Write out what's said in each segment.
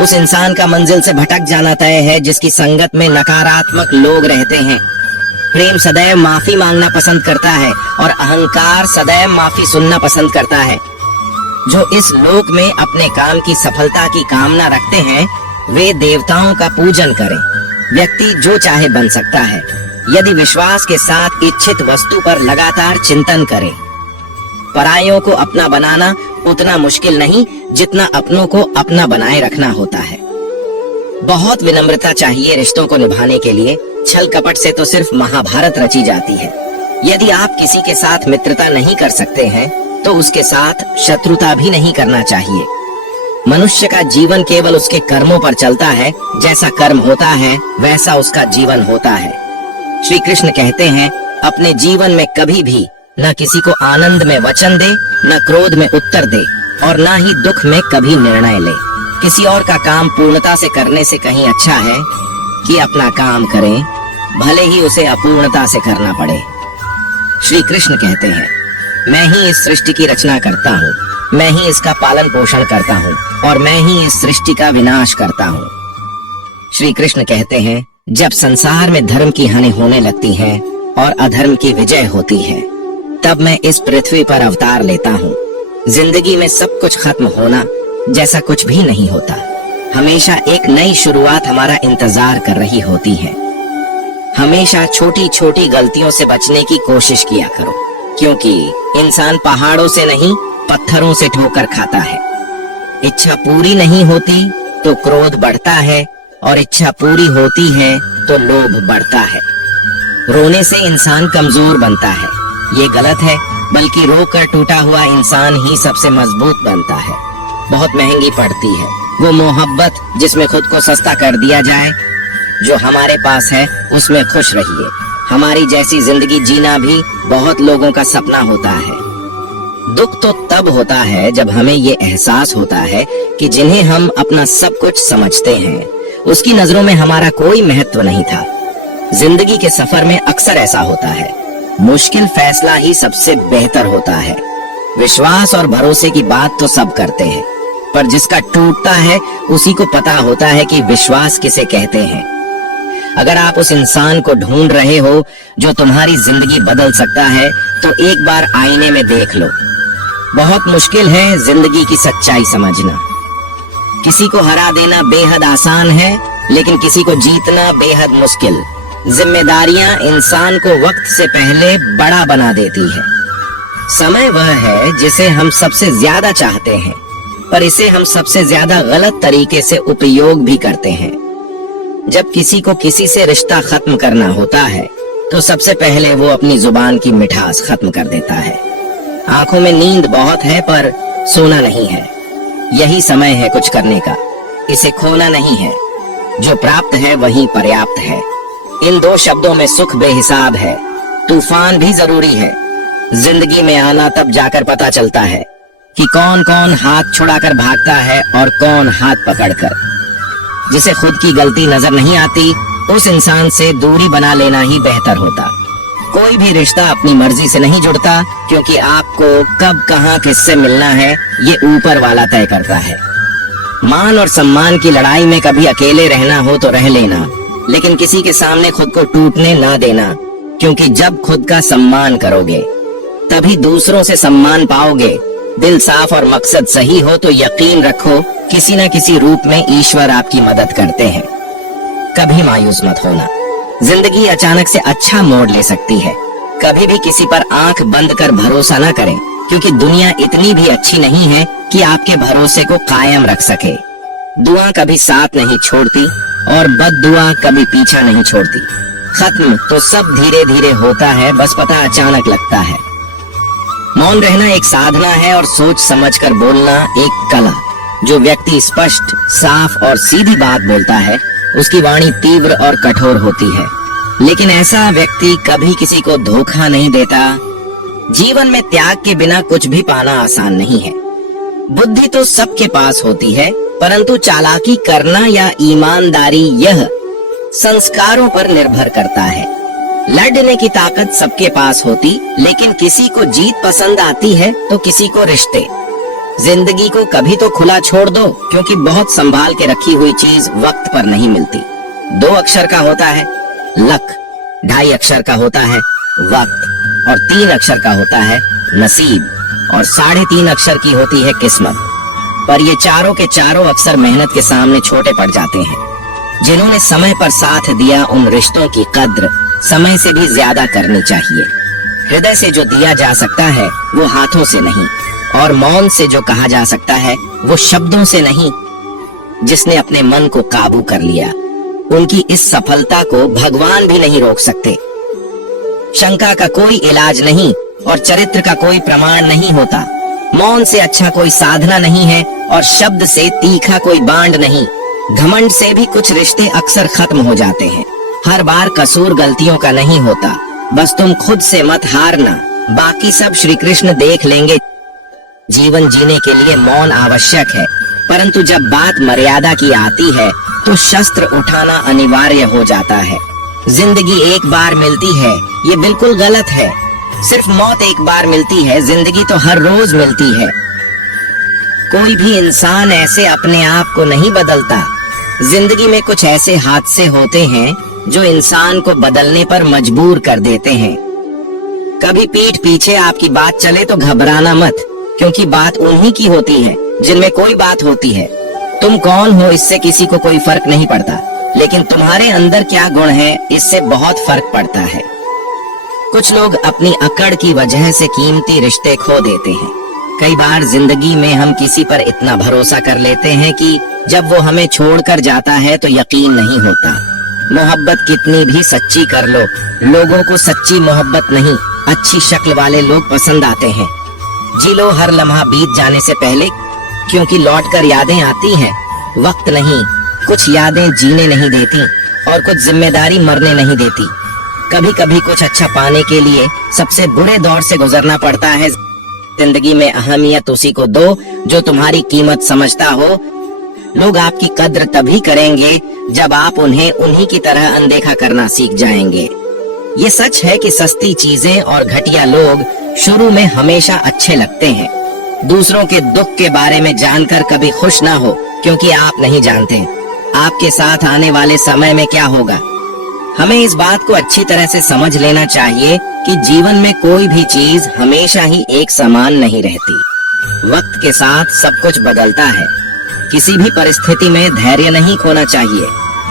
उस इंसान का मंजिल से भटक जाना तय है जिसकी संगत में नकारात्मक लोग रहते हैं। प्रेम सदैव माफी मांगना पसंद करता है और अहंकार सदैव माफी सुनना पसंद करता है। जो इस लोक में अपने काम की सफलता की कामना रखते हैं वे देवताओं का पूजन करें। व्यक्ति जो चाहे बन सकता है यदि विश्वास के साथ इच्छित वस्तु पर लगातार चिंतन करे। परायों को अपना बनाना उतना मुश्किल नहीं जितना अपनों को अपना बनाए रखना होता है। बहुत विनम्रता चाहिए रिश्तों को निभाने के लिए। छल कपट से तो सिर्फ महाभारत रची जाती है। यदि आप किसी के साथ मित्रता नहीं कर सकते हैं तो उसके साथ शत्रुता भी नहीं करना चाहिए। मनुष्य का जीवन केवल उसके कर्मों पर चलता है। जैसा कर्म होता है वैसा उसका जीवन होता है। श्री कृष्ण कहते हैं, अपने जीवन में कभी भी न किसी को आनंद में वचन दे, न क्रोध में उत्तर दे और न ही दुख में कभी निर्णय ले। किसी और का काम पूर्णता से करने से कहीं अच्छा है कि अपना काम करें, भले ही उसे अपूर्णता से करना पड़े। श्री कृष्ण कहते हैं, मैं ही इस सृष्टि की रचना करता हूँ, मैं ही इसका पालन पोषण करता हूँ और मैं ही इस सृष्टि का विनाश करता हूँ। श्री कृष्ण कहते हैं, जब संसार में धर्म की हानि होने लगती है और अधर्म की विजय होती है तब मैं इस पृथ्वी पर अवतार लेता हूँ। जिंदगी में सब कुछ खत्म होना जैसा कुछ भी नहीं होता। हमेशा एक नई शुरुआत हमारा इंतजार कर रही होती है। हमेशा छोटी छोटी गलतियों से बचने की कोशिश किया करो, क्योंकि इंसान पहाड़ों से नहीं पत्थरों से ठोकर खाता है। इच्छा पूरी नहीं होती तो क्रोध बढ़ता है और इच्छा पूरी होती है तो लोभ बढ़ता है। रोने से इंसान कमजोर बनता है, ये गलत है। बल्कि रोकर टूटा हुआ इंसान ही सबसे मजबूत बनता है। बहुत महंगी पड़ती है वो मोहब्बत जिसमें खुद को सस्ता कर दिया जाए। जो हमारे पास है उसमें खुश रहिए। हमारी जैसी जिंदगी जीना भी बहुत लोगों का सपना होता है। दुख तो तब होता है जब हमें ये एहसास होता है कि जिन्हें हम अपना सब कुछ समझते हैं उसकी नजरों में हमारा कोई महत्व नहीं था। जिंदगी के सफर में अक्सर ऐसा होता है। मुश्किल फैसला ही सबसे बेहतर होता है। विश्वास और भरोसे की बात तो सब करते हैं, पर जिसका टूटता है उसी को पता होता है कि विश्वास किसे कहते हैं। अगर आप उस इंसान को ढूंढ रहे हो जो तुम्हारी जिंदगी बदल सकता है तो एक बार आईने में देख लो। बहुत मुश्किल है जिंदगी की सच्चाई समझना। किसी को हरा देना बेहद आसान है, लेकिन किसी को जीतना बेहद मुश्किल। जिम्मेदारियां इंसान को वक्त से पहले बड़ा बना देती है। समय वह है जिसे हम सबसे ज्यादा चाहते हैं, पर इसे हम सबसे ज्यादा गलत तरीके से उपयोग भी करते हैं। जब किसी को किसी से रिश्ता खत्म करना होता है तो सबसे पहले वो अपनी जुबान की मिठास खत्म कर देता है। आंखों में नींद बहुत है पर सोना नहीं है। यही समय है कुछ करने का, इसे खोना नहीं है। जो प्राप्त है वही पर्याप्त है। इन दो शब्दों में सुख बेहिसाब है। तूफान भी जरूरी है। जिंदगी में आना तब जाकर पता चलता है कि कौन कौन हाथ छुड़ाकर भागता है और कौन हाथ पकड़कर। जिसे खुद की गलती नजर नहीं आती उस इंसान से दूरी बना लेना ही बेहतर होता। कोई भी रिश्ता अपनी मर्जी से नहीं जुड़ता, क्योंकि आपको कब कहां किससे मिलना है ये ऊपर वाला तय करता है। मान और सम्मान की लड़ाई में कभी अकेले रहना हो तो रह लेना, लेकिन किसी के सामने खुद को टूटने ना देना, क्योंकि जब खुद का सम्मान करोगे तभी दूसरों से सम्मान पाओगे। दिल साफ और मकसद सही हो तो यकीन रखो किसी न किसी रूप में ईश्वर आपकी मदद करते हैं। कभी मायूस मत होना। जिंदगी अचानक से अच्छा मोड़ ले सकती है। कभी भी किसी पर आंख बंद कर भरोसा न करें, क्योंकि दुनिया इतनी भी अच्छी नहीं है कि आपके भरोसे को कायम रख सके। दुआ कभी साथ नहीं छोड़ती और बद्दुआ कभी पीछा नहीं छोड़ती। खत्म तो सब धीरे धीरे होता है, बस पता अचानक लगता है। मौन रहना एक साधना है और सोच समझकर बोलना एक कला। जो व्यक्ति स्पष्ट, साफ और सीधी बात बोलता है उसकी वाणी तीव्र और कठोर होती है, लेकिन ऐसा व्यक्ति कभी किसी को धोखा नहीं देता। जीवन में त्याग के बिना कुछ भी पाना आसान नहीं है। बुद्धि तो सबके पास होती है, परंतु चालाकी करना या ईमानदारी यह संस्कारों पर निर्भर करता है। लड़ने की ताकत सबके पास होती, लेकिन किसी को जीत पसंद आती है तो किसी को रिश्ते। जिंदगी को कभी तो खुला छोड़ दो, क्योंकि बहुत संभाल के रखी हुई चीज वक्त पर नहीं मिलती। 2 अक्षर का होता है लक, 2.5 अक्षर का होता है वक्त और 3 अक्षर का होता है नसीब और 3.5 अक्षर की होती है किस्मत। पर ये चारों के चारों अक्सर मेहनत के सामने छोटे पड़ जाते हैं। जिन्होंने समय पर साथ दिया, उन रिश्तों की कद्र समय से भी ज्यादा करनी चाहिए। हृदय से जो दिया जा सकता है वो हाथों से नहीं, और मौन से जो कहा जा सकता है वो शब्दों से नहीं। जिसने अपने मन को काबू कर लिया, उनकी इस सफलता को भगवान भी नहीं रोक सकते। शंका का कोई इलाज नहीं और चरित्र का कोई प्रमाण नहीं होता। मौन से अच्छा कोई साधना नहीं है और शब्द से तीखा कोई बांड नहीं। घमंड से भी कुछ रिश्ते अक्सर खत्म हो जाते हैं। हर बार कसूर गलतियों का नहीं होता, बस तुम खुद से मत हारना, बाकी सब श्री कृष्ण देख लेंगे। जीवन जीने के लिए मौन आवश्यक है, परंतु जब बात मर्यादा की आती है तो शस्त्र उठाना अनिवार्य हो जाता है। जिंदगी एक बार मिलती है, ये बिल्कुल गलत है। सिर्फ मौत एक बार मिलती है, जिंदगी तो हर रोज मिलती है। कोई भी इंसान ऐसे अपने आप को नहीं बदलता। जिंदगी में कुछ ऐसे हादसे होते हैं जो इंसान को बदलने पर मजबूर कर देते हैं। कभी पीठ पीछे आपकी बात चले तो घबराना मत, क्योंकि बात उन्हीं की होती है जिनमें कोई बात होती है। तुम कौन हो इससे किसी को कोई फर्क नहीं पड़ता, लेकिन तुम्हारे अंदर क्या गुण है इससे बहुत फर्क पड़ता है। कुछ लोग अपनी अकड़ की वजह से कीमती रिश्ते खो देते हैं। कई बार जिंदगी में हम किसी पर इतना भरोसा कर लेते हैं कि जब वो हमें छोड़कर जाता है तो यकीन नहीं होता। मोहब्बत कितनी भी सच्ची कर लो, लोगों को सच्ची मोहब्बत नहीं, अच्छी शक्ल वाले लोग पसंद आते हैं। जी लो हर लम्हा बीत जाने से पहले, क्योंकि लौटकर यादें आती हैं, वक्त नहीं। कुछ यादें जीने नहीं देती और कुछ जिम्मेदारी मरने नहीं देती। कभी कभी कुछ अच्छा पाने के लिए सबसे बुरे दौर से गुजरना पड़ता है। जिंदगी में अहमियत उसी को दो जो तुम्हारी कीमत समझता हो। लोग आपकी कद्र तभी करेंगे जब आप उन्हें उन्हीं की तरह अनदेखा करना सीख जाएंगे। ये सच है कि सस्ती चीजें और घटिया लोग शुरू में हमेशा अच्छे लगते हैं। दूसरों के दुख के बारे में जानकर कभी खुश ना हो, क्योंकि आप नहीं जानते आपके साथ आने वाले समय में क्या होगा। हमें इस बात को अच्छी तरह से समझ लेना चाहिए कि जीवन में कोई भी चीज हमेशा ही एक समान नहीं रहती। वक्त के साथ सब कुछ बदलता है। किसी भी परिस्थिति में धैर्य नहीं खोना चाहिए,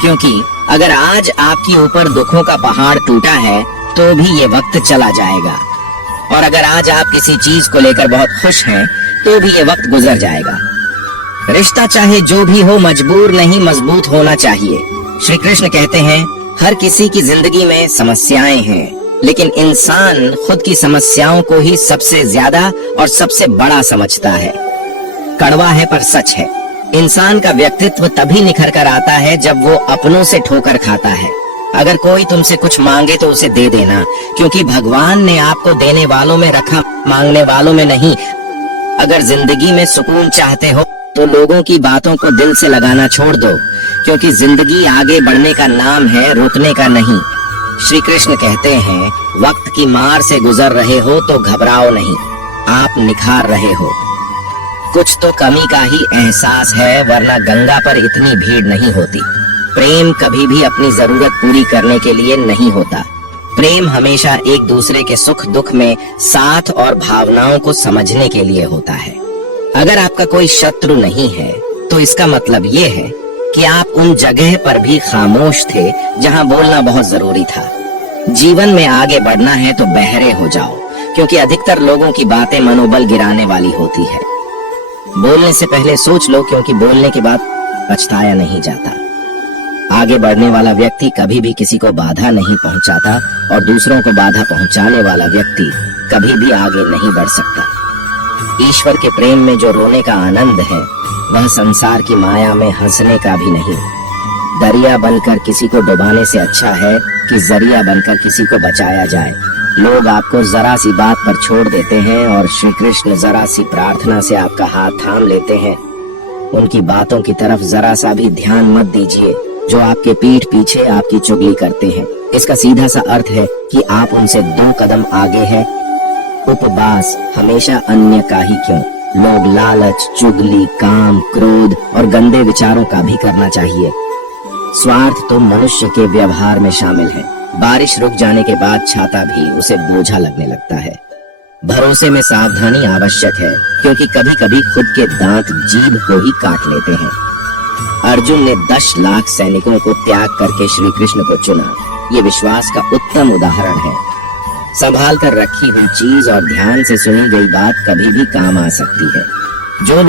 क्योंकि अगर आज आपके ऊपर दुखों का पहाड़ टूटा है तो भी ये वक्त चला जाएगा, और अगर आज आप किसी चीज को लेकर बहुत खुश हैं तो भी ये वक्त गुजर जाएगा। रिश्ता चाहे जो भी हो मजबूर नहीं मजबूत होना चाहिए। श्री कृष्ण कहते हैं हर किसी की जिंदगी में समस्याएं हैं, लेकिन इंसान खुद की समस्याओं को ही सबसे ज्यादा और सबसे बड़ा समझता है। कड़वा है पर सच है। इंसान का व्यक्तित्व तभी निखर कर आता है जब वो अपनों से ठोकर खाता है। अगर कोई तुमसे कुछ मांगे तो उसे दे देना, क्योंकि भगवान ने आपको देने वालों में रखा, मांगने वालों में नहीं। अगर जिंदगी में सुकून चाहते हो तो लोगों की बातों को दिल से लगाना छोड़ दो, क्योंकि जिंदगी आगे बढ़ने का नाम है, रुकने का नहीं। श्री कृष्ण कहते हैं वक्त की मार से गुजर रहे हो तो घबराओ नहीं, आप निखार रहे हो। कुछ तो कमी का ही एहसास है, वरना गंगा पर इतनी भीड़ नहीं होती। प्रेम कभी भी अपनी जरूरत पूरी करने के लिए नहीं होता। प्रेम हमेशा एक दूसरे के सुख दुख में साथ और भावनाओं को समझने के लिए होता है। अगर आपका कोई शत्रु नहीं है तो इसका मतलब ये है कि आप उन जगह पर भी खामोश थे जहां बोलना बहुत जरूरी था। जीवन में आगे बढ़ना है तो बहरे हो जाओ, क्योंकि अधिकतर लोगों की बातें मनोबल गिराने वाली होती है। बोलने से पहले सोच लो, क्योंकि बोलने के बाद पछताया नहीं जाता। आगे बढ़ने वाला व्यक्ति कभी भी किसी को बाधा नहीं पहुंचाता, और दूसरों को बाधा पहुंचाने वाला व्यक्ति कभी भी आगे नहीं बढ़ सकता। ईश्वर के प्रेम में जो रोने का आनंद है, वह संसार की माया में हंसने का भी नहीं। दरिया बनकर किसी को डुबाने से अच्छा है कि जरिया बनकर किसी को बचाया जाए। लोग आपको जरा सी बात पर छोड़ देते हैं और श्री कृष्ण जरा सी प्रार्थना से आपका हाथ थाम लेते हैं। उनकी बातों की तरफ जरा सा भी ध्यान मत दीजिए जो आपके पीठ पीछे आपकी चुगली करते हैं। इसका सीधा सा अर्थ है कि आप उनसे 2 कदम आगे हैं। उपवास हमेशा अन्य का ही क्यों, लोग लालच, चुगली, काम, क्रोध और गंदे विचारों का भी करना चाहिए। स्वार्थ तो मनुष्य के व्यवहार में शामिल है। बारिश रुक जाने के बाद छाता भी उसे बोझा लगने लगता है। भरोसे में सावधानी आवश्यक है, क्योंकि कभी कभी खुद के दांत जीभ को ही काट लेते हैं। अर्जुन ने 10 लाख सैनिकों को त्याग करके श्री कृष्ण को चुना। ये विश्वास का उत्तम उदाहरण है। संभाल कर रखी हुई चीज और ध्यान से सुनी गई बात कभी भी काम आ सकती है। जो